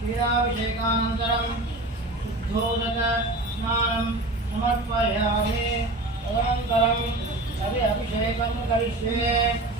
దేవతాభ్యో నమ క్షీరాభిషేకం సమర్పయామి. క్షీరాభిషేకానంతరం శుద్ధోదక స్నానం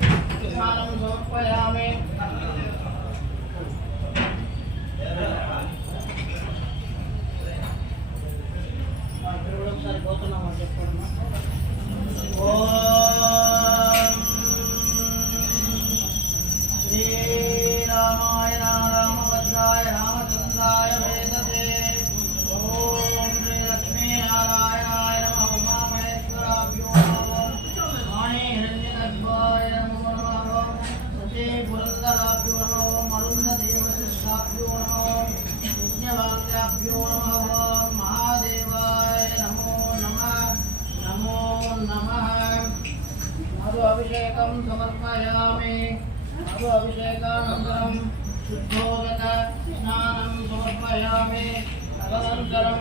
శుద్ధోదక సమర్పయామి పోతున్నామని చెప్పండి శుద్ధోదక స్నానం సమర్పయామి తదనంతరం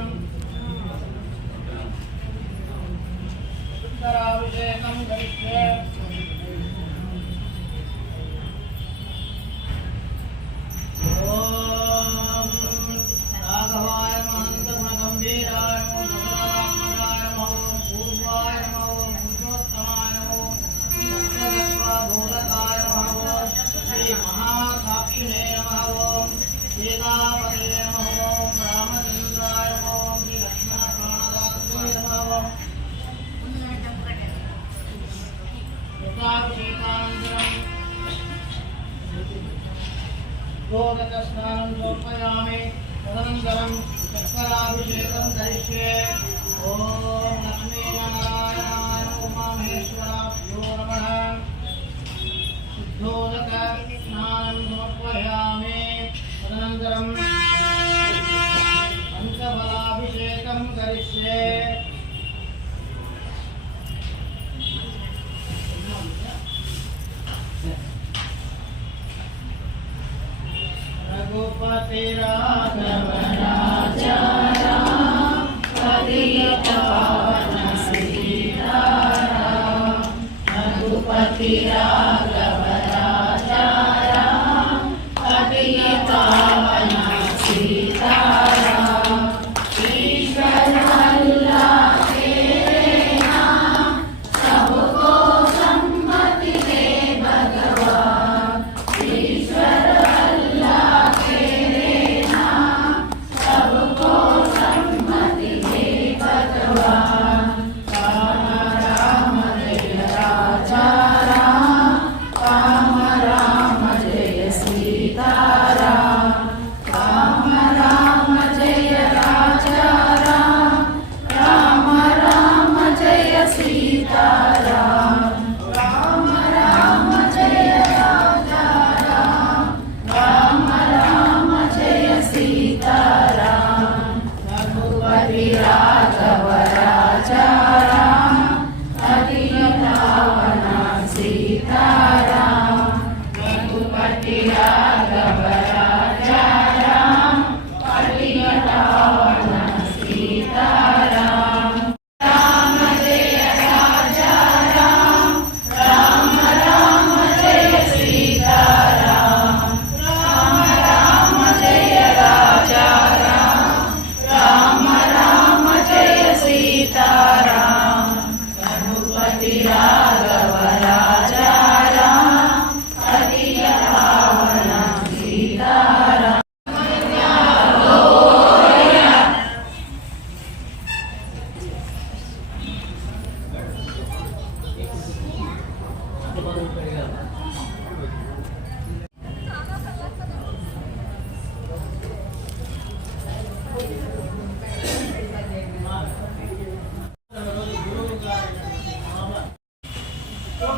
ఉత్తరాభిషేకం సీతాపదే నమో రామచంద్రాయ నమో శ్రీ లక్ష్మణ ప్రాణదాత్రే నమో యుగాభిషేకానంతరం గోదకస్నానం తదనంతరం చక్రాభిషేకం కరిష్యే ఓం లక్ష్మీనారాయణ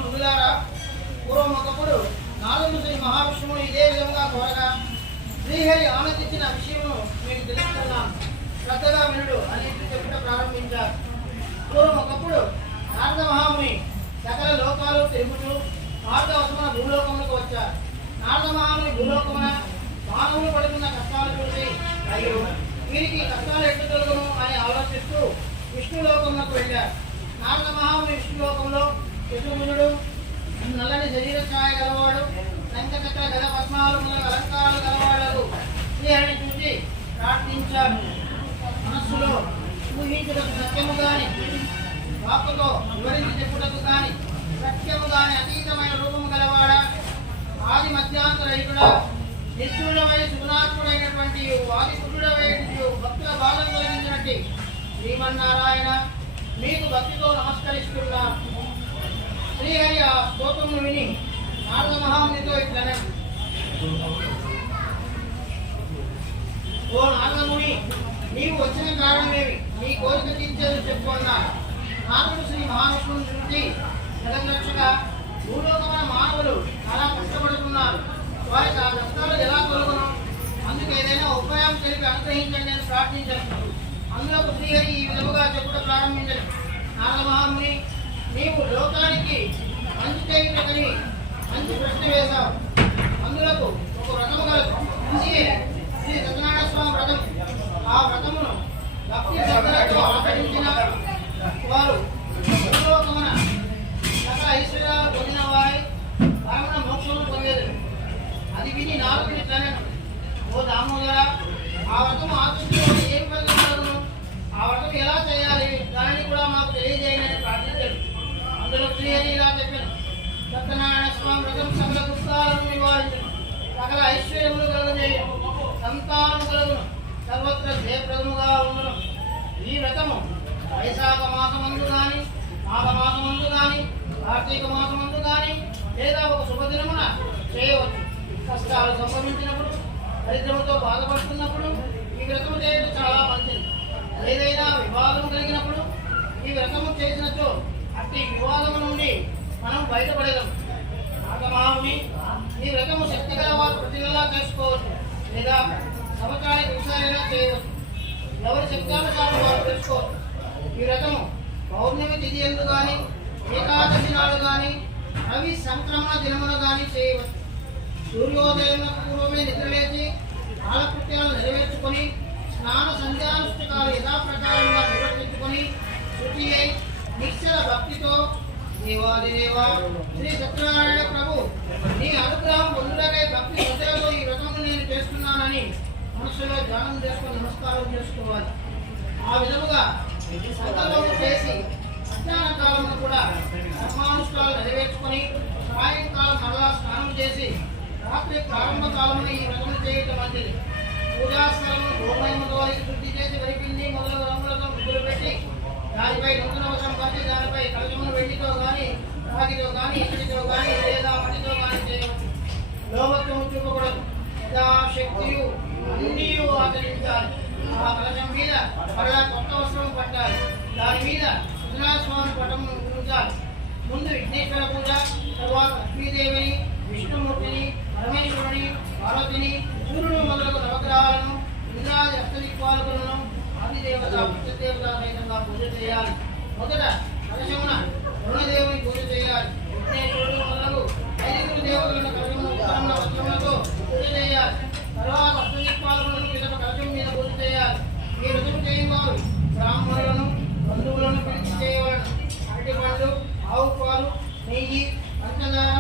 మృగులారా పూర్వం ఒకప్పుడు నాలుగు శ్రీ మహావిష్ణువు ఇదే విధంగా కోరగా శ్రీహరి ఆనందించిన విషయమును మీకు తెలుసుకున్నాం. శ్రద్ధగా వినుడు అని చెప్పుట ప్రారంభించారు. పూర్వం ఒకప్పుడు నారద మహాముని సకల లోకాలు తిరుగుతూ భారతవసమున భూలోకములకు వచ్చారు. నారద మహాముని భూలోకమున మానవులు పడుతున్న కష్టాలు చూసి అయ్యో వీరికి కష్టాలు ఎట్టు తొలగను అని ఆలోచిస్తూ విష్ణులోకములకు వెళ్ళారు. నారద మహాముని విష్ణులోకంలో యశుమునుడు నల్లని శరీర ఛాయ గలవాడు శంఖచక్ర గల పద్మాలు మొదలగు అలంకారాలు గలవాడు శ్రీహరిని చూసి ప్రార్థించాడు. మనస్సులో ఊహించుటకు సత్యము గాని వాక్కుతో వివరించి చెప్పుటకు గాని సత్యము గాని అతీతమైన రూపము గలవాడా? ఆది మధ్యాంతరహితుడా నిత్యుడమై సుగుణాత్ముడైనటువంటి ఆది పురుడమైనటువంటి భక్తుల బాధను కలిగించినట్టు శ్రీమన్నారాయణ మీకు భక్తితో నమస్కరిస్తున్నాను శ్రీహరి ఆ స్తోత్రమును విని నారద మహామునితో ఇట్లనే. ఓ నారదముని నీవు వచ్చిన కారణమేమి నీ కోరిక తీర్చేది చెప్పు అన్నారు నారదుడు శ్రీ మహావిష్ణువుని చూసి జగన్రక్షక భూలోకమైన మానవులు చాలా కష్టపడుతున్నారు. వారి ఆ కష్టాలు ఎలా తొలగను? అందుకు ఏదైనా ఉపాయం తెలిపి అనుగ్రహించండి అని ప్రార్థించాను. అందులో శ్రీహరి ఈ విధముగా చెప్పుట ప్రారంభించను. నారద మహాముని నీవు లోకానికి మంచి చేయుటని మంచి ప్రశ్న వేశావు అందులకు ఒక వ్రతము కలదు ఇదే శ్రీ సత్యనారాయణ స్వామి వ్రతం. ఆ వ్రతమును భక్తి శ్రద్ధలతో ఆచరించిన వారు భూలోకమున సకల ఐశ్వర్యాలు పొందిన వారై పరమణ మోక్షమును పొందేది అది విని నాలుగు ఇట్లనను ఓ దామోదర ఆ వ్రతం ఆచరించడం ఏం ఫలితాలను ఆ వ్రతం ఎలా చేయాలి దానిని కూడా మాకు తెలియజేయని ప్రార్థించాడు అందులో శ్రీహరి ఇలా చెప్పాను సత్యనారాయణ స్వామి వ్రతం సకల దుఃఖాలను నివారించను సకల ఐశ్వర్యములు కలుగజేయను సంతానము కలుగును సర్వత్ర జయప్రదముగా ఉండును ఈ వ్రతము వైశాఖ మాసమందు గాని మాఘ మాసమందు గాని కార్తీక మాసమందు గాని లేదా ఒక శుభదినమున చేయవచ్చు కష్టాలు సంభవించినప్పుడు దరిద్రముతో బాధపడుతున్నప్పుడు ఈ వ్రతము చేయడం చాలా మంచిది ఏదైనా వివాదం కలిగినప్పుడు ఈ వ్రతము చేసినచో అట్టి వివాదము నుండి మనం బయటపడలేము నాగమహాముని ఈ వ్రతము శక్తి గల వారు ప్రతి నెలా చేసుకోవచ్చు లేదా సంవత్సరానికి ఒకసారైనా చేయవచ్చు ఎవరి శక్తానుసారం వారు తెలుసుకోవచ్చు ఈ వ్రతము పౌర్ణమి తిథి ఎందు కానీ ఏకాదశి నాడు కానీ రవి సంక్రమణ దినమున కానీ చేయవచ్చు సూర్యోదయం పూర్వమే నిద్రలేచి కాలకృత్యాలు నెరవేర్చుకొని స్నాన సంధ్యానుష్ఠకాలు యథాప్రకారంగా నిర్వర్తించుకొని శృతి అయి నిశ్చల భక్తితో దేవాదిదేవా శ్రీ సత్యనారాయణ ప్రభు నీ అనుగ్రహం పొందులకై భక్తి శ్రద్ధలతో ఈ వ్రతము నేను చేస్తున్నానని మనసులో ధ్యానం చేసుకొని నమస్కారం చేసుకోవాలి ఆ విధముగా సంకల్పము చేసి మధ్యాహ్న కాలంలో కూడా ధర్మానుష్ఠాలు నెరవేర్చుకొని సాయంకాలం మరలా స్నానం చేసి రాత్రి ప్రారంభ కాలంలో ఈ వ్రతములు చేయటం మంచిది పూజాస్థలము గోమయముతో శుద్ధి నెయ్యి పంచదార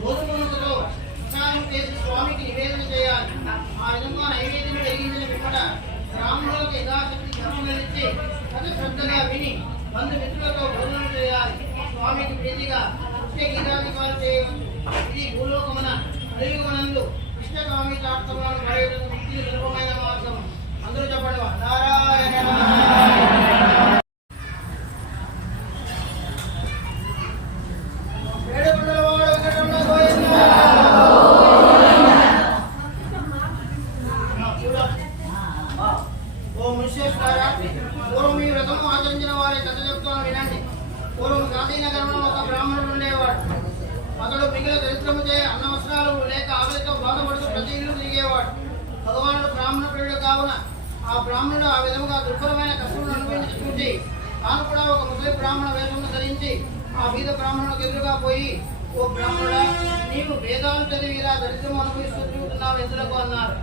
గోధుమలతో ప్రసాదం చేసి స్వామికి నివేదన చేయాలి. ఆ విధంగా నైవేద్యం వెలిగించిన పిమ్మట బ్రాహ్మణులకు యథాశక్తి ధర్మమిచ్చి అతి శ్రద్ధగా విని బంధుమిత్రులతో భోజనం చేయాలి. స్వామికి ప్రీతిగా నృత్య గీతాధికారులు చేయవచ్చు ఇది భూలోకమున కలియుగమనందు ఇష్టకామి చార్తములను పడేటకు ముక్తి సులభమైన మార్గం. అందరూ చెప్పండి నారాయణ. బ్రాహ్మణ ప్రియుడు కావున ఆ బ్రాహ్మణుడు ఆ విధముగా దుర్భరమైన కష్టములను అనుభవించుకుంటే తాను కూడా ఒక ముసలి బ్రాహ్మణ వేషమును ధరించి ఆ బీద బ్రాహ్మణులకు ఎదురుగా పోయి ఓ బ్రాహ్మణుడా నీవు వేదాలు చదివి ఇలా దరిద్రం అనుభవిస్తూ తిరుగుతున్నావు ఎందులకు? అన్నారు.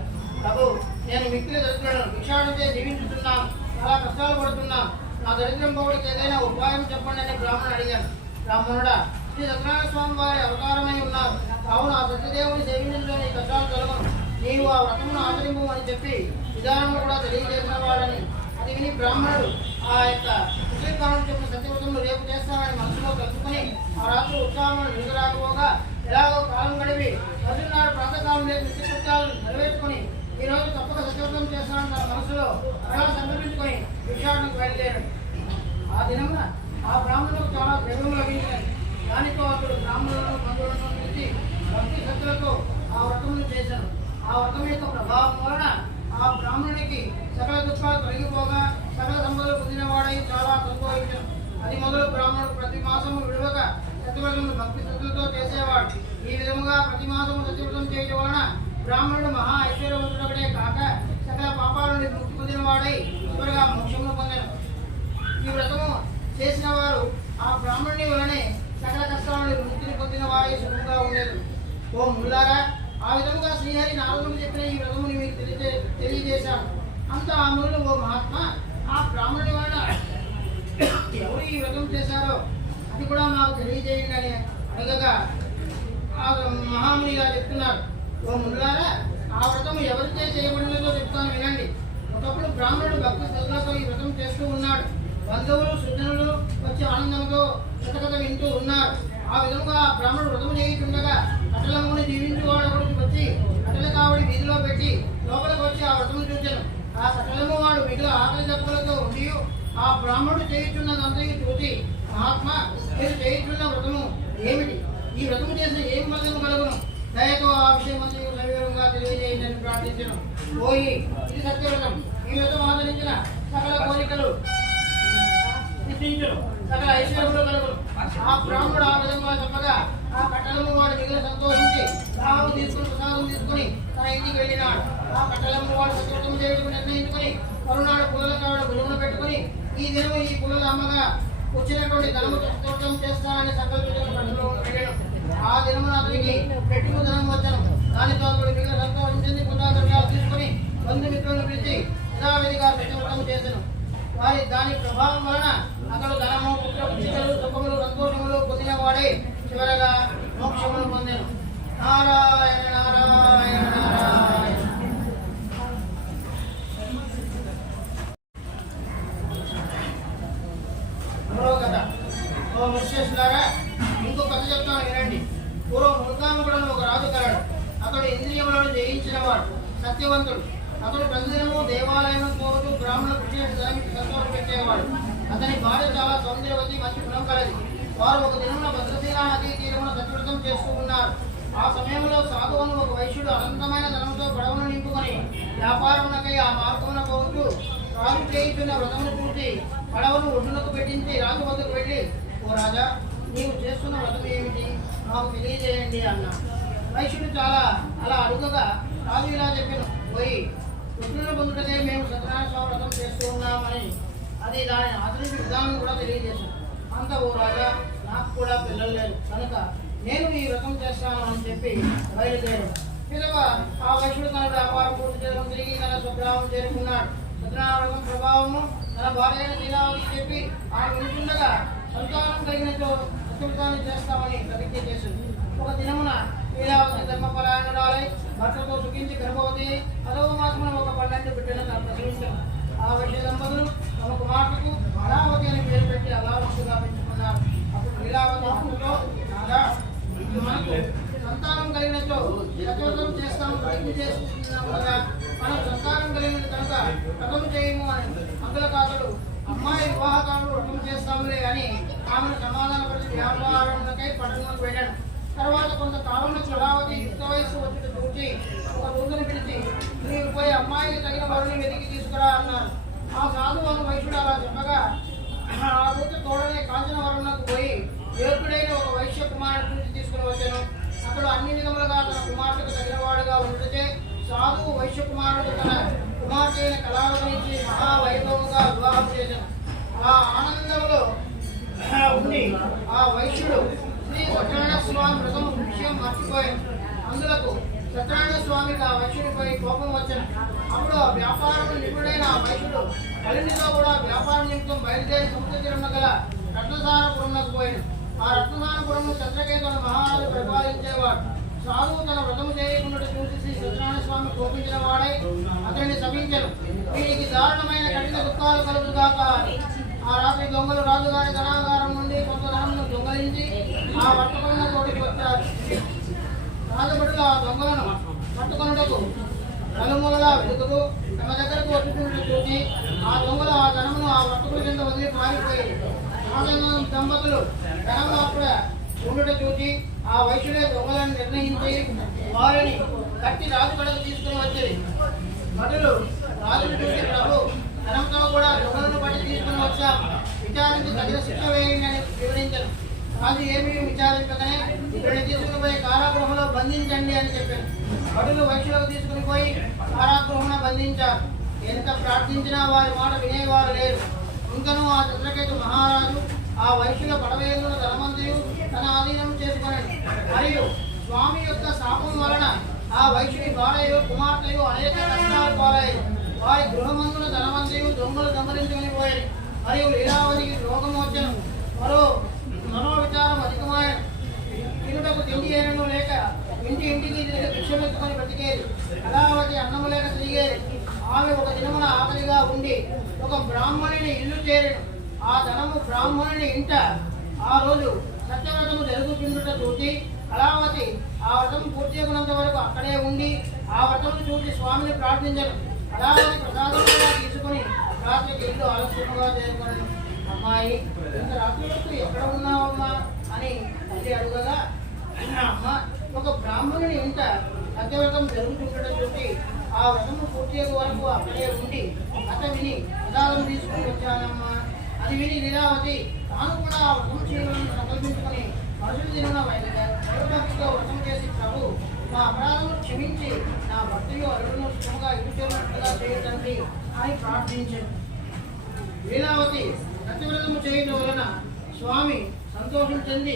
ప్రభు నేను మిక్కిలి దరిద్రులను భిక్షాడితే జీవించుతున్నాను. చాలా కష్టాలు పడుతున్నాను. నా దరిద్రం పోవడానికి ఏదైనా ఉపాయం చెప్పండి అని బ్రాహ్మణుడు అడిగాను. బ్రాహ్మణుడా శ్రీ సత్యనారాయణ స్వామి వారి అవతారమై ఉన్నారు కావున ఆ సత్యదేవుని సేవించడంలోని కష్టాలు తొలగను. నీవు ఆ వ్రతమును ఆచరింపు అని చెప్పి విధానం కూడా తెలియజేసిన వాడని. అది విని బ్రాహ్మణుడు ఆ యొక్క ముస్లిం కాలం చెప్పిన సత్యవ్రతమును రేపు చేస్తానని మనసులో కలుసుకొని ఆ రాత్రి ఉత్సాహం నిలరాకపోగా ఎలాగో కాలం గడిపి మరునాడు ప్రాంతకాలం లేక నిత్యకృత్యాలు నెరవేర్చుకొని ఈ రోజు తప్పక సత్యవ్రతం చేస్తానని తన మనసులో అలా సంకల్పించుకొని విషయానికి బయలుదేరాడు. ఆ దినమున ఆ బ్రాహ్మణులకు చాలా ద్రవ్యం లభించినది దానితో అతడు బ్రాహ్మణులను బంధువులను పిలిచి భక్తి శక్తులతో ఆ వ్రతమును చేశాను ఆ వ్రతం యొక్క ప్రభావం వలన ఆ బ్రాహ్మణునికి సకల దుఃఖాలు తొలగిపోగా సకల సంపదలు పొందినవాడై చాలా సంతోషించను అది మొదలు బ్రాహ్మణుడు ప్రతి మాసము విడవక సత్యవ్రతమును భక్తి శ్రద్ధలతో చేసేవాడు. ఈ విధముగా ప్రతి మాసము సత్యవ్రతం చేయడం వలన బ్రాహ్మణుడు మహా ఐశ్వర్యవంతుడొకడే కాక సకల పాపాల నుండి ముక్తి పొందినవాడై చివరిగా మోక్షమును పొందను. ఈ వ్రతము చేసిన వారు ఆ బ్రాహ్మణుని వలనే సకల కష్టాలను ముక్తిని పొందిన వారై సుఖంగా ఉండేది. ఓ ముల్లారా ఆ విధముగా శ్రీహరి నారదుడు చెప్పిన ఈ వ్రతముని మీకు తెలియజే తెలియజేశాను. అంత ఆ మునులు ఓ మహాత్మ. ఆ బ్రాహ్మణుడి వలన ఎవరు ఈ వ్రతం చేశారో అది కూడా మాకు తెలియజేయండి అని అడగగా ఆ మహాముని ఇలా చెప్తున్నారు. ఓ ముల్లారా ఆ వ్రతం ఎవరితో చేయబడినదో చెప్తాను వినండి. ఒకప్పుడు బ్రాహ్మణుడు భక్తి శ్రద్ధలతో ఈ వ్రతం చేస్తూ ఉన్నాడు. బంధువులు సృజనులు వచ్చి ఆనందంతో కథ వింటూ ఉన్నారు. ఆ విధంగా ఆ బ్రాహ్మణుడు వ్రతం చేయుచుండగా అటలమ్ముని జీవించువాడు ఒకటి వచ్చి అటల కావడి వీధిలో పెట్టి లోపలికి వచ్చి ఆ వ్రతము చూచాను. ఆ సకలము వాడు మిగిలిన ఆకలి దెబ్బలతో ఉండి ఆ బ్రాహ్మణుడు చేయుచున్నదంతయు చూసి మహాత్మ మీరు చేయుచున్న వ్రతము ఏమిటి? ఈ వ్రతము చేసి ఏం ఫలితం కలుగును? దయతో ఆ విషయం మంత్రి సవివరంగా తెలియజేయండి ప్రార్థించను. పోయి ఇది సత్యవ్రతం. ఈ వ్రతం ఆదరించిన సకల కోరికలు సకల ఐశ్వర్యములు కలుగును. ఆ బ్రాహ్మణుడు ఆ విధంగా చెప్పగా ఆ కట్టలము వాడు మిగిలిన సంతోషించి దాహం తీసుకుని ప్రసాదం తీసుకుని తన ఇంటికి వెళ్ళినాడు. ఆ కట్టలము వాడు సత్యవ్రతం చేయడం నిర్ణయించుకుని మరునాడు పుల్లల గురువును పెట్టుకుని ఈ దినం ఈ పుల్లల అమ్మగా వచ్చినటువంటి ధనము సత్యవ్రతం చేస్తానని సంకల్పించిన కట్టలో వెళ్ళాడు. ఆ దినమున అతనికి పెట్టుకు ధనం వచ్చాను. దానితో అతడు మిగిలిన సంతోషించింది పుణ్యాలు తీసుకుని బంధుమిత్రులను పిలిచి యథావిధిగా సత్యవ్రతం చేశాను. వారి దాని ప్రభావం వలన అతడు ధనము పుత్ర పుత్రికలు సుఖములు సంతోషములు పొందిన వాడే. చివరగా మోక్షమును పొందాను. నారాయణ నారాయణ నారాయణ మరో కథ ఓ ముఖ్యస్తులారా ఇంకో కథ చెప్తాను వినండి పూర్వం ముల్కాముకుడను ఒక రాజు కలడు అతడు ఇంద్రియములను జయించిన వాడు సత్యవంతుడు అతడు ప్రతిదినము దేవాలయం పోతూ బ్రాహ్మణ కృష్ణుడి తనకి సంతోషం పెట్టేవాడు అతని భార్య చాలా సౌందర్యవతి మంచి గుణం కలది వారు ఒక దినమున భద్రశీలా నదీ తీరమున సత్యవ్రతం చేస్తూ ఉన్నారు. ఆ సమయంలో సాధువును ఒక వైశ్యుడు అనంతమైన ధనంతో గొడవను నింపుకొని వ్యాపారమునకై ఆ మార్గమున పోతూ రాజు చేయించున్న వ్రతమును చూసి పడవను ఒడ్డునకు పెట్టించి రాజు వద్దకు వెళ్ళి ఓ రాజా నీవు చేస్తున్న వ్రతం ఏమిటి? నాకు తెలియజేయండి అన్నా వైశ్యుడు చాలా అలా అడుగగా రాజు ఇలా చెప్పాను పోయి పుత్రులను పొందుటకే మేము సత్యనారాయణ స్వామి వ్రతం చేస్తూ ఉన్నామని అది దాని ఆధునిక విధానం కూడా తెలియజేశాను అంత ఓ రాజా నాకు కూడా పిల్లలు లేరు. కనుక నేను ఈ వ్రతం చేస్తాను అని చెప్పి బయలుదేరు పిల్లగా ఆ వైశ్యుడు తన వ్యాపారం పూర్తి చేయడం తిరిగి తన స్వగ్రామం చేరుకున్నాడు. సత్యనారాయణ ప్రభావము తన భార్య అయిన లీలావతి చెప్పి ఆమె వింటుండగా సంతానం కలిగినతో అత్యుతాన్ని చేస్తామని ప్రతిజ్ఞ చేసింది. ఒక దినమున లీలావతి ధర్మపరాయణురాలై భర్తతో సుఖించి గర్భవతి పదవ మాసమున ఒక పన్నెండు బిడ్డను బిడ్డలను ప్రసవించారు ఆ వైద్య తమ కుమార్తెకు అలావతి అని పేరు పెట్టి అలావతిగా పెంచుకున్నారు అప్పుడు లీలావతి భర్తతో నాదా మనకు సంతానం కలిగినచో సత్యవ్రతం చేస్తాము చేస్తున్నాము కదా. మనం సంతానం కలిగిన కనుక వ్రతం చేయము అని మంగళకాతుడు అమ్మాయి వివాహకాలు వ్రతం చేస్తాములే అని ఆమెను సమాధానపరిచి వ్యాపారములకై పట్టణంలోకి వెళ్ళాడు. తర్వాత కొంతకాలంలో చులావతి యుక్త వయసు వచ్చిన చూచి ఒక రోజును పిలిచి నీవు పోయి అమ్మాయికి తగిన వారిని వెతికి తీసుకురా అన్నారు. ఆ సాధువు అను వైశ్యుడు అలా చెప్పగా ఆ రోజు తోడనే కాంచన వరుణకు పోయి ఏకుడైన ఒక వైశ్య కుమారుడు చూసి తీసుకుని వచ్చాను. అతడు అన్ని విధములుగా తన కుమార్తెకు తగినవాడుగా ఉండితే సాధువు వైశ్య కుమారుడు తన కుమార్తె అయిన కళావతినిచ్చి మహావైభవంగా వివాహం చేశాను. ఆ ఆనందంలో ఉండి ఆ వైశ్యుడు స్వామి వ్రతం విషయం మర్చిపోయాడు అందులకు సత్యనారాయణ స్వామికి ఆ వైశ్యుడిపై కోపం వచ్చాను. అప్పుడు ఆ వ్యాపారం నిపుణుడైన ఆ వైశ్యుడు కూడా వ్యాపార నిమిత్తం బయలుదేరి సముద్ర తీరంలో గల రత్నసారపురంలోకి పోయాడు. ఆ రత్నసారపురం చంద్రకేతుని మహారాజు పరిపాలించేవాడు. సాధువు తన వ్రతము చేయకుండా చూసి శ్రీ సత్యనారాయణ స్వామి కోపించిన వాడై అతన్ని శపించను. వీరికి దారుణమైన కఠిన దుఃఖాలు కలుగుగాక అని ఆ రాత్రి దొంగలు రాజుగారి ధనాగారం నుండి కొంత ధనమును దొంగలించి ఆ వర్తకుల తోటికి వచ్చారు. రాజభటులు ఆ దొంగలను పట్టుకొనుటకు నలుమూలలా వెతుకుతూ తమ దగ్గరకు వచ్చుతున్నట్టు చూసి ఆ దొంగలు ఆ ధనమును ఆ వర్తకుల కింద వదిలి పారిపోయి రాజన్న దంపతులు ధనము అక్కడ ఉండుట చూసి ఆ వైశ్యుడే దొంగలను నిర్ణయించి వారిని కట్టి రాజు కడకు తీసుకుని వచ్చేది భటులు రాజును చూసి ప్రభు ధనంతో కూడా దొంగలను పట్టి తీసుకుని వచ్చా. విచారించి తగిన శిక్ష వేయండి అని వివరించారు. అది ఏమీ విచారించకనే ఇక్కడ తీసుకుని పోయి కారాగృహంలో బంధించండి అని చెప్పారు. భటులు వైశ్యులకు తీసుకుని పోయి కారాగృహంలో బంధించారు. ఎంత ప్రార్థించినా వారి మాట వినేవారు లేరు. ఇంకనూ ఆ చంద్రకేతు మహారాజు ఆ వైశ్యుల పడవేలును ధనమంతియు తన ఆధీనం చేసుకున్నాడు. మరియు స్వామి యొక్క శాపం వలన ఆ వైశ్యుని భార్యయు కుమార్తెయు అనేక కష్టాలు పాలయ్యారు వారి గృహమందున ధనవంతయు దొంగలు దొంగలించుకుని పోయారు. మరియు లీలావతికి రోగం వచ్చను మరో మనోవిచారం అధికమైన తినుటకు తిండి ఏనను లేక ఇంటి ఇంటికి తిరిగి భిక్షమెత్తుకొని బ్రతికేది. కళావతి అన్నము లేక తిరిగేది ఆమె ఒక దినమున ఆకలిగా ఉండి ఒక బ్రాహ్మణుని ఇల్లు చేరెను. ఆ ధనము బ్రాహ్మణుని ఇంట. ఆ రోజు సత్యవ్రతము జరుగుతుండుట చూసి కళావతి ఆ వ్రతం పూర్తి అయినంత వరకు అక్కడే ఉండి ఆ వ్రతమును చూసి స్వామిని ప్రార్థించను. కళావతి ప్రసాదం కూడా తీసుకుని రాత్రికి ఇల్లు ఆలస్యంగా చేరుకున్నాను అమ్మాయి ఇంత రాత్రి వరకు ఎక్కడ ఉన్నావమ్మా అని తల్లి అడుగగా అమ్మ ఒక బ్రాహ్మణుని ఇంత సత్యవ్రతం జరుగుతుండటం చూసి ఆ వ్రతము పూర్తి వరకు అక్కడే ఉండి అతనిని ప్రసాదం తీసుకుని వచ్చానమ్మా. అది విని లీలావతి తాను కూడా ఆ వ్రతం చేయాలని సంకల్పించుకుని మరుసటి దిన వైభక్తితో వ్రతం చేసి ప్రభు నా అపరాధములు క్షమించి నా భక్తిలో అరుడును సుఖంగా ఇరుచేరుగా చేయటండి అని ప్రార్థించాను లీలావతి ప్రతివ్రతము చేయటం వలన స్వామి సంతోషం చెంది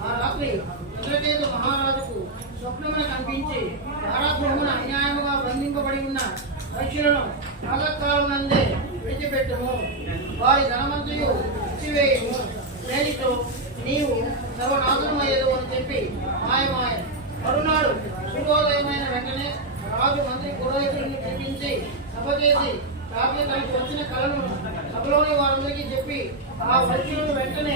ఆ రాత్రి చంద్రకేతు మహారాజుకు స్వప్నమున కనిపించి కారాగృహమున అన్యాయముగా బంధింపబడి ఉన్న పక్షులను కాలకాలనందే విడిచిపెట్టము. వారి ధనమంతయు ఇచ్చివేయము లేనితో నీవు సర్వనాశనమయ్యేదు అని చెప్పి మాయమాయ మరునాడు శుభోదయమైన వెంటనే రాజు మంత్రి పురోహితుడిని పిలిపించి సభ చేసి రాత్రి తనకు వచ్చిన కళను సభలోని వారందరికీ చెప్పి ఆ వైద్యులను వెంటనే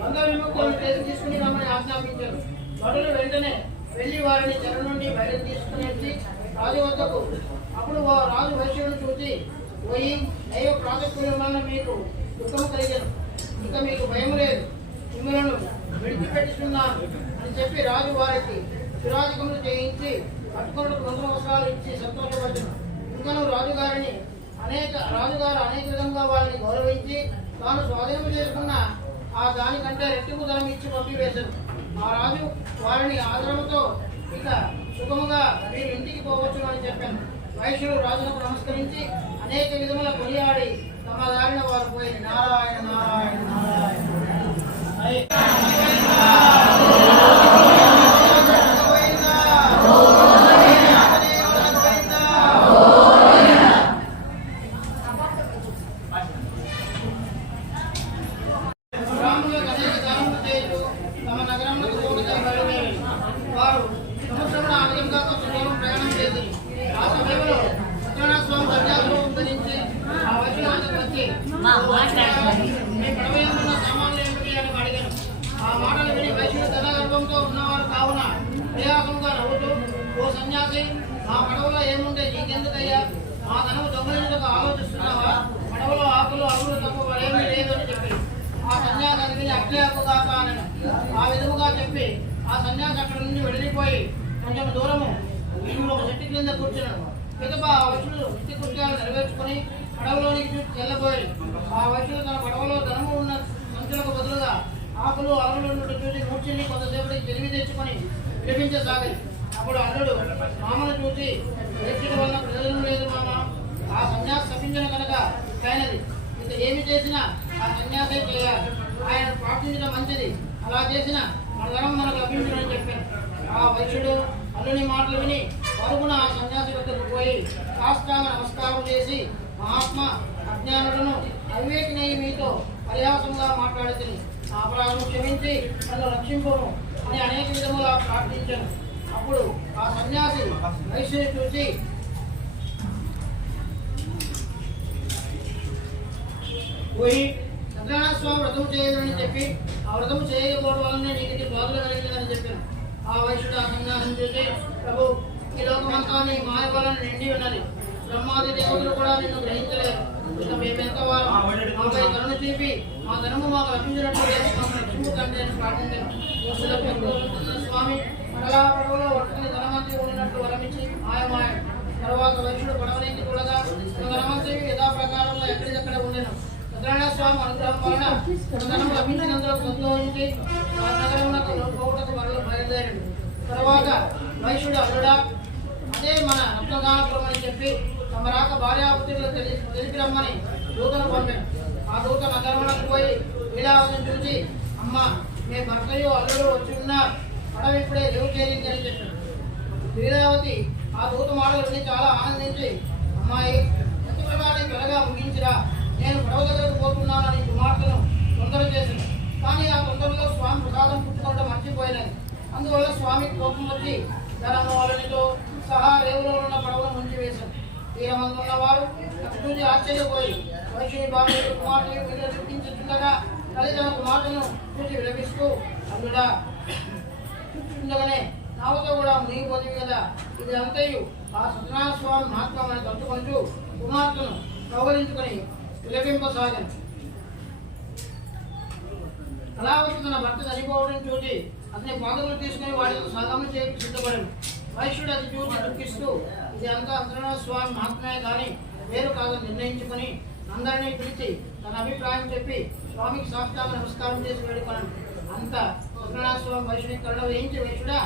వంద విముక్తులను చేసి తీసుకుని రమ్మని ఆజ్ఞాపించారు. భటులు వెంటనే వెళ్ళి వారిని చెర నుండి బయటకు తీసుకుని వచ్చి రాజు వద్దకు. అప్పుడు వా- రాజు వైశ్యులను చూసి పోయి అయ్యో ప్రాజెక్టుల వలన మీకు దుఃఖం కలిగాను ఇక మీకు భయం లేదు. మిమ్మలను విడిచిపెట్టుతున్నాను అని చెప్పి రాజు వారికి విరాజకములు చేయించి పట్టుకున్న నూతన వస్త్రాలు ఇచ్చి సంతోషపడ్డాను ఇంకను రాజుగారిని అనేక రాజుగారు అనేక విధంగా వారిని గౌరవించి తాను స్వాధీనం చేసుకున్న ఆ దానికంటే రెట్టింపు ధనం ఇచ్చి పంపివేశారు. ఆ రాజు వారిని ఆదరణతో ఇక సుఖముగా మీరు ఇంటికి పోవచ్చు అని చెప్పాను. వైశ్యుడు రాజులకు నమస్కరించి అనేక విధముల కొనియాడి తమ దారిన వారు పోయి నారాయణ నారాయణ నారాయణ హరి. గోవిందా. గోవిందా. బ్రాహ్మణులకు అనేక దానములు చేయుచు తమ నగరములకు పోగుతూ బయలుదేరి వారు సంవత్సరమున ఆ విధంగా కొంత దూరం ప్రయాణం చేసి ఆ సమయంలో సత్యనారాయణ స్వామి సన్యాసులు ధరించి ఆ వైద్యుల వద్దకు వచ్చి మీ పడవయంలో ఉన్న సామాన్లు ఏమిటి అని అడిగాను ఆ మాటలు విని వైశ్యుడు ధనగర్భంతో ఉన్నవారు కావున ప్రయాసంగా నవ్వుతూ ఓ సన్యాసి ఆ పడవలో ఏముంటే నీకెందుకయ్యా మా ధనము దొంగలించక ఆలోచిస్తున్నావా పడవలో ఆకులు అరువులు తప్ప మరేమీ లేదు చెప్పి ఆ సన్యాసి విని అగ్నియాకుగాక అనను ఆ విధముగా చెప్పి ఆ సన్యాసి అక్కడి నుండి వెళ్ళిపోయి కొంచెం దూరము. ఇంట్లో ఒక చెట్టు కింద కూర్చున్నాడు. పిదప ఆ వైశ్యుడు నిత్య కృత్యాలు నెరవేర్చుకుని పడవలోనికి చూసి ఆ వైద్యుడు తన పడవలో ధనము ఉన్న సంచులకు బదులుగా ఆకులు అరువులు చూసి కూర్చుని కొంతసేపటికి తెలివి తెచ్చుకొని వినిపించసాగాయి అప్పుడు అల్లుడు మామను చూసి వ్యక్తుల వల్ల ప్రయోజనం లేదు మామ. ఆ సన్యాసి తప్పించిన కనుక ఇకైనది ఇక ఏమి చేసినా ఆ సన్యాసే చేయాలి ఆయన ప్రార్థించడం మంచిది. అలా చేసిన మన ధనం మనకు లభించడం చెప్పాను ఆ వైద్యుడు అల్లుని మాటలు విని పరుగున ఆ సన్యాసి వద్దకు పోయి సాష్టాంగ నమస్కారం చేసి మహాత్మ అజ్ఞానులను అవివేకినై మీతో పర్యాసంగా మాట్లాడుతుంది అపరాధం క్షమించి నన్ను రక్షింపును అని అనేక విధముగా ప్రార్థించాను. అప్పుడు ఆ సన్యాసి వైశ్యుని చూసి పోయి సత్యనారాయణ స్వామి వ్రతం చేయదని చెప్పి ఆ వ్రతం చేయకపోవడం వల్లనే నీకు బాధలు కలిగిందని చెప్పాను. ఆ వైశ్యుడు ఆ సన్యాసం చూసి ప్రభు ఈ లోకమంతా నీ మాయ వలన నిండి ఉన్నది. బ్రహ్మాది దేవతలు కూడా నిన్ను గ్రహించలేరు. ఇక మేమెంత వారు మాపై కరుణ చూపి మా ధనము మాకు మమ్మల్ని రక్షింపు తండ్రి అని ప్రార్థించాను స్వామి మరలా పడవలో ఒట్టుకుని ధనవంతి ఉన్నట్టు వరమించి మాయమాయ తర్వాత వైశ్యుడు పడవనికి చూడగా ధనవంతి యథాప్రకారంలో ఎక్కడిదక్కడ ఉండేను. సత్యనారాయణ స్వామి అనుగ్రహం వలన ధనం లభించినందుకు సంతోషించి నగరమునకు మరలు బయలుదేరాడు. తర్వాత వైశ్యుడు అల్లుడా అదే మన రత్నదానపురం అని చెప్పి తమ రాక భార్యాపుత్రులు తెలిపి రమ్మని దూతను పంపాను ఆ దూత నగరమునకు పోయి లీలావతిని చూసి అమ్మ మీ భర్తయో అల్లుడు వచ్చి ఉన్నారు. పడవ ఇప్పుడే లేవు చేరింది అని చెప్పాడు లీలావతి ఆ దూత మాటలు విని చాలా ఆనందించి అమ్మాయి ప్రతిప్రదాన్ని త్వరగా ముగించిరా. నేను పడవ దగ్గరకు పోతున్నానని కుమార్తెను తొందర చేసింది. కానీ ఆ తొందరలో స్వామి ప్రసాదం పుట్టుకోవడం మర్చిపోయినది. అందువల్ల స్వామికి కోపం వచ్చి తన వాళ్ళనితో సహా రేవులో ఉన్న పడవను ముంచి వేశారు తీరమందు చూసి ఆశ్చర్యపోయి వైశ్యుని బాబు కుమార్తెలు మీద చిక్కించుతుండగా తల్లి తన కుమార్తెను చూసి విలపిస్తూ అందుడా ఉండగానే నావతో కూడా మునిగిపోతుంది కదా. ఇది అంతయు. ఆ సత్యనారాయణ స్వామి మహాత్మని తలుచుకుంటూ కుమార్తెను కౌగలించుకొని విలపింపసాగాను. కళావతి తన భర్త చనిపోవడం చూసి అతని బాధలు తీసుకుని వాడితో సాధన చేయడానికి సిద్ధపడను. వైశ్యుడు అది చూసి దుఃఖిస్తూ ఇది అంతా సత్యనారాయణ స్వామి మాత్రమే కానీ వేరు కాదని నిర్ణయించుకొని అందరినీ పిలిచి తన అభిప్రాయం చెప్పి స్వామికి సాష్టాంగ నమస్కారం చేసి వేడుకున్నాను అంత సత్యనారాయణ స్వామి వైష్ణవి కళ్ళ వేయించి వైష్ణుడా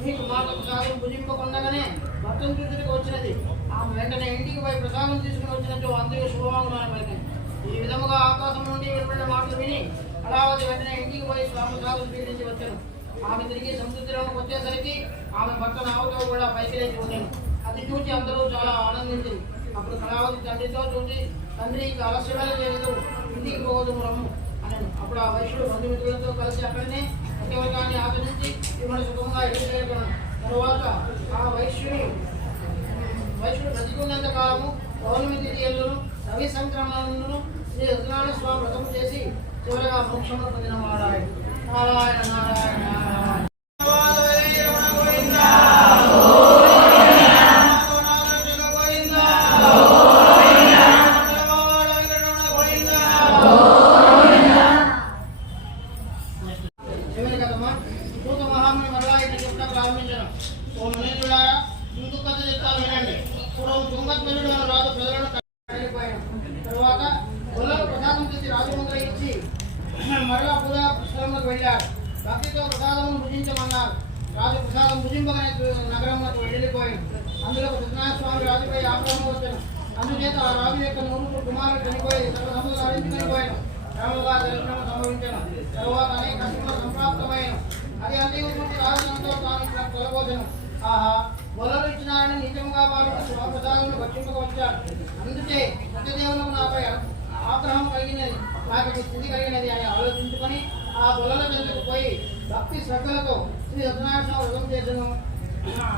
మీకు మాకు ప్రసాదం భుజింపకుండగానే భర్తను చూసుకు వచ్చినది. ఆమె వెంటనే ఇంటికి పోయి ప్రసాదం తీసుకుని వచ్చినట్టు అందరూ శుభవాంగులను పలికాను ఈ విధముగా ఆకాశం నుండి వెళ్ళిన మాటలు విని కళావతి వెంటనే ఇంటికి పోయి స్వామి ప్రసాదం స్వీకరించి వచ్చాను ఆమె తిరిగి సముద్రంలోకి వచ్చేసరికి ఆమె భర్త నావతో కూడా పైకి లేచి ఉండేను అది చూసి అందరూ చాలా ఆనందించింది అప్పుడు కళావతి తండ్రితో చూసి తండ్రి ఇంకా ఆలస్యమైన లేదు ఇంటికి పోవద్దు రమ్ము అని అప్పుడు ఆ వైశ్యుడు బంధుమిత్రులతో కలిసి అక్కడనే సత్యవర్గాన్ని ఆచరించి మిమ్మల్ని సుఖంగా ఇల్లు తరువాత ఆ వైశ్యుని వైశ్యుడు బ్రతికున్నంత కాలము పౌర్ణమి తిథియలను రవి సంక్రమణను శ్రీ సత్యనారాయణ స్వామి వ్రతం చేసి చివరగా మోక్షంలో పొందిన వాడాడు. నారాయణ నారాయణ నారాయణ. రాజు ప్రజలను తరువాత ప్రసాదం తెచ్చి రాజముద్ర ఇచ్చి మరలా పూజా స్థలంలోకి వెళ్ళాడు భక్తితో ప్రసాదం భుజించమన్నారు రాజు ప్రసాదం భుజింపగానే నగరంలోకి వెళ్ళిపోయాడు అందులో సత్యనారాయణ స్వామి రాజుపై ఆక్రమణ వచ్చాను అందుచేత ఆ రాజు యొక్క నూరు కుమారుడు చనిపోయి సర్వసంపద హరించి చనిపోయాను దర్శనం సంభవించాను తరువాత అనేక సంప్రాప్తమైన అది అంతే చూసి తాను ఇక్కడ ఆహా ఆహా వలలు వారు నిజంగా భావించి స్వామిప్రసాదం భక్షింపవచ్చాడు అందుకే సత్యదేవులకు నాపై ఆగ్రహం కలిగినది నాకు స్థితి కలిగినది అని ఆలోచించుకొని ఆ బొలల చెందుకు పోయి భక్తి శ్రద్ధలతో శ్రీ సత్యనారాయణ వ్రతం చేసను.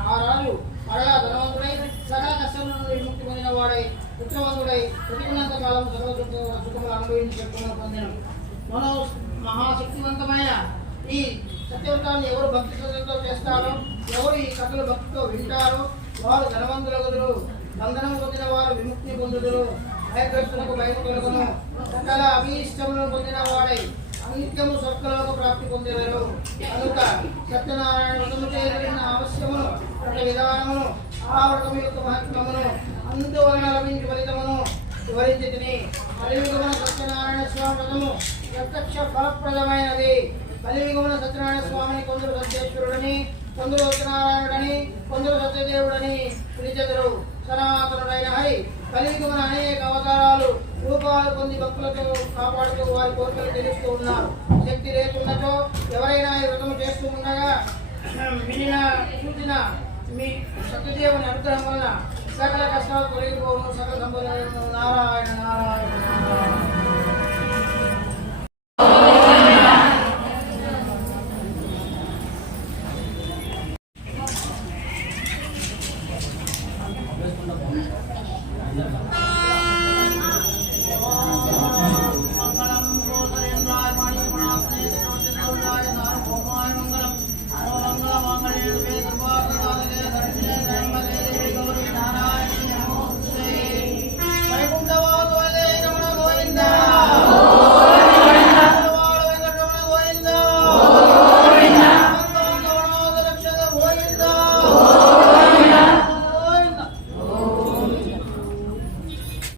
ఆ రాజు మరలా ధనవంతుడై సకల కష్టం నుండి విముక్తి పొందిన వాడై పుత్రవంతుడై ప్రతికున్నంత కాలం సర్వ సుఖములు అనుభవించి చెప్పుకుని పొందాను. మనో మహాశక్తివంతమైన ఈ సత్యవ్రతాన్ని ఎవరు భక్తి శ్రద్ధలతో చేస్తారో ఎవరు ఈ కథలు భక్తితో వింటారో వారు ధనవంతులగుదురు. బంధనం పొందిన వారు విముక్తి పొందుదురు. భయగ్రస్తులకు భయం కలుగును. సకల అభీష్టములను పొందిన వాడై అనిత్యము స్వర్గలోక ప్రాప్తి పొందేవారు కనుక సత్యనారాయణ వ్రతము చేయబడిన ఆవశ్యమును వ్రత విధానమును ఆ వ్రతము యొక్క మహత్వమును అందువలన లభించి ఫలితమును వివరించి తిని కలియుగమున సత్యనారాయణ స్వామి వ్రతము ప్రత్యక్ష ఫలప్రదమైనది. కలియుగమున సత్యనారాయణ స్వామిని కొందరు సత్యేశ్వరుడని కొందరు సత్యనారాయణుడని కొందరు సత్యదేవుడని పిలిచెదరు సనాతనుడైన హరి కలియుగమున అనేక అవతారాలు రూపాలు పొంది భక్తులతో కాపాడుతూ వారి కోరికలు తెలుస్తూ ఉన్నారు. శక్తి లేకున్నచో ఎవరైనా ఈ వ్రతము చేస్తూ ఉండగా వినిన చూసిన మీ సత్యదేవుని అనుగ్రహం వలన సకల కష్టాలు తొలగిపోవడం సకల సంపదలను నారాయణ నారాయణ నారాయణ.